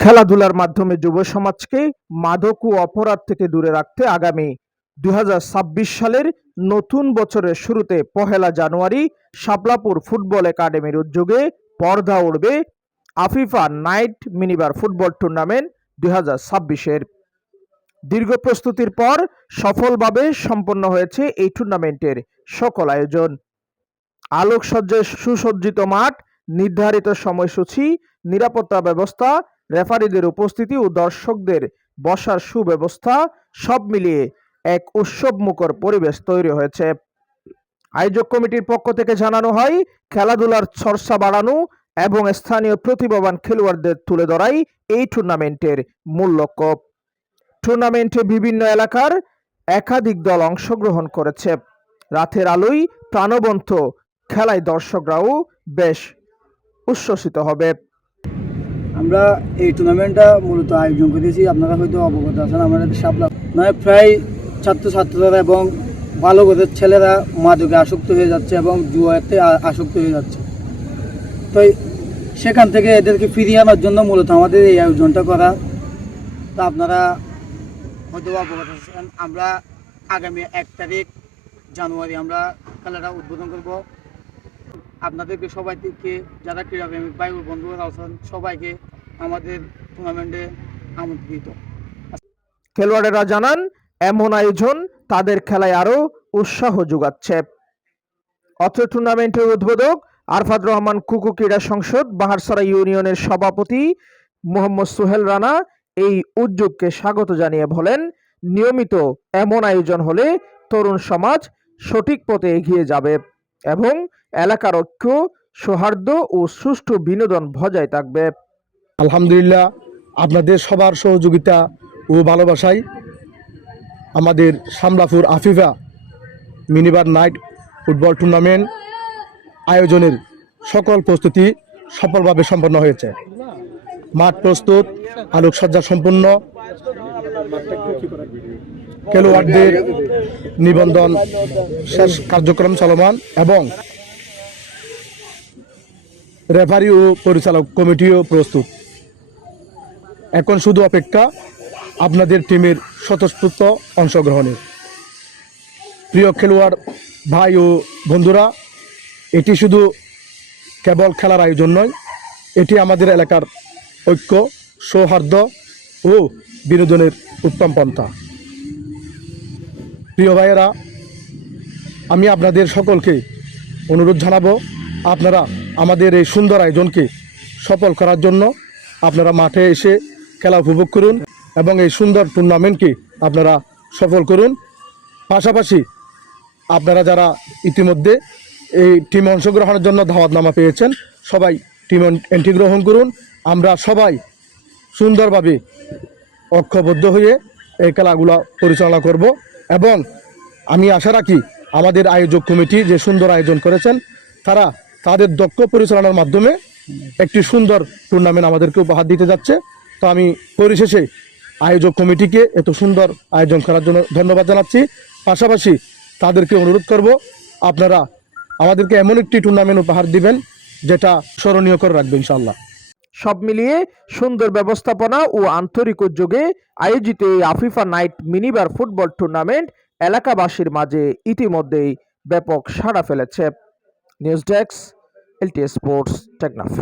খেলাধুলার মাধ্যমে যুব সমাজকে মাদক ও অপরাধ থেকে দূরে রাখতে আগামী ২০২৬ সালের নতুন বছরের শুরুতে পহেলা জানুয়ারি শাপলাপুর ফুটবল একাডেমির উদ্যোগে পর্দা উঠবে Afifa night minibar football tournament ২০২৬-এর। দীর্ঘ প্রস্তুতির পর সফলভাবে সম্পন্ন হয়েছে এই টুর্নামেন্টের সকল আয়োজন। আলোকসজ্জায় সুসজ্জিত মাঠ, নির্ধারিত সময়সূচি, নিরাপত্তা ব্যবস্থা, রেফারিদের উপস্থিতি ও দর্শকদের বসার সুব্যবস্থা সব মিলিয়ে এক উৎসবমুখর পরিবেশ তৈরি হয়েছে। আয়োজক কমিটির পক্ষ থেকে জানানো হয়, খেলাধুলার চর্চা বাড়ানো এবং স্থানীয় প্রতিভাবান খেলোয়াড়দের তুলে ধরাই এই টুর্নামেন্টের মূল লক্ষ্য। টুর্নামেন্টে বিভিন্ন এলাকার একাধিক দল অংশগ্রহণ করেছে। রাতের আলোয় প্রাণবন্ত খেলায় দর্শকরাও বেশ উচ্ছ্বসিত হবে। আমরা এই টুর্নামেন্টটা মূলত আয়োজন করেছি, আপনারা হয়তো অবগত আছেন। আমাদের শাপলা প্রায় ছাত্রছাত্রীরা এবং ভালো করে ছেলেরা মাদকে আসক্ত হয়ে যাচ্ছে এবং জুয়াতে আসক্ত হয়ে যাচ্ছে। তো সেখান থেকে এদেরকে ফিরিয়ে আনার জন্য মূলত আমাদের এই আয়োজনটা করা। তো আপনারা হয়তো অবগত আছেন, আমরা আগামী 1 তারিখ জানুয়ারি আমরা খেলাটা উদ্বোধন করব। আপনাদেরকে সবাইকে, যারা ক্রীড়াপ্রেমিক ভাই ও বন্ধুরা আছেন, সবাইকে আমাদের টুর্নামেন্টে আমন্ত্রিত। খেলোয়াড়েরা জানান, এমন আয়োজন তাদের খেলায় আরও উৎসাহ যোগাচ্ছে। অত্র টুর্নামেন্টের উদ্বোধক আরফাত রহমান কুকু ক্রীড়া সংসদ বাহারছড়া ইউনিয়নের সভাপতি মোহাম্মদ সোহেল রানা এই উদ্যোগকে স্বাগত জানিয়ে বলেন, নিয়মিত এমন আয়োজন হলে তরুণ সমাজ সঠিক পথে এগিয়ে যাবে এবং এলাকার ঐক্য, সৌহার্দ্য ও সুষ্ঠু বিনোদন বজায় থাকবে। আলহামদুলিল্লাহ, আপনাদের সবার সহযোগিতা ও ভালোবাসায় আমাদের Shaplapur Afifa minibar night football tournament আয়োজনের সকল প্রস্তুতি সফলভাবে সম্পন্ন হয়েছে। মাঠ প্রস্তুত, আলোকসজ্জা সম্পন্ন, খেলোয়াড়দের নিবন্ধন শেষ কার্যক্রম চলমান এবং রেফারি ও পরিচালক কমিটিও প্রস্তুত। এখন শুধু অপেক্ষা আপনাদের টিমের স্বতঃস্ফূর্ত অংশগ্রহণের। প্রিয় খেলোয়াড় ভাই ও বন্ধুরা, এটি শুধু কেবল খেলার আয়োজন নয়, এটি আমাদের এলাকার ঐক্য, সৌহার্দ্য ও বিনোদনের উত্তম পন্থা। প্রিয় ভাইয়েরা, আমি আপনাদের সকলকে অনুরোধ জানাবো, আপনারা আমাদের এই সুন্দর আয়োজনকে সফল করার জন্য আপনারা মাঠে এসে খেলা উপভোগ করুন এবং এই সুন্দর টুর্নামেন্টকে আপনারা সফল করুন। পাশাপাশি আপনারা যারা ইতিমধ্যে এই টিমে অংশগ্রহণের জন্য দাওয়াতনামা পেয়েছেন, সবাই টিম এন্ট্রি গ্রহণ করুন। আমরা সবাই সুন্দরভাবে ঐক্যবদ্ধ হয়ে এই খেলাগুলো পরিচালনা করব এবং আমি আশা রাখি আমাদের আয়োজক কমিটি যে সুন্দর আয়োজন করেছেন, তারা তাদের দক্ষ পরিচালনার মাধ্যমে একটি সুন্দর টুর্নামেন্ট আমাদেরকে উপহার দিতে যাচ্ছে। তো আমি পরিশেষে আয়োজক কমিটিকে এত সুন্দর আয়োজন করার জন্য ধন্যবাদ জানাচ্ছি। পাশাপাশি তাদেরকে অনুরোধ করব, আপনারা আমাদেরকে এমন একটি টুর্নামেন্ট উপহার দিবেন যেটা স্মরণীয় করে রাখবে ইনশাআল্লাহ। সব মিলিয়ে সুন্দর ব্যবস্থাপনা ও আন্তরিক উদ্যোগে আয়োজিত এই Afifa night minibar football tournament এলাকাবাসীর মাঝে ইতিমধ্যেই ব্যাপক সাড়া ফেলেছে। News desk, LTS sports, Teknaf.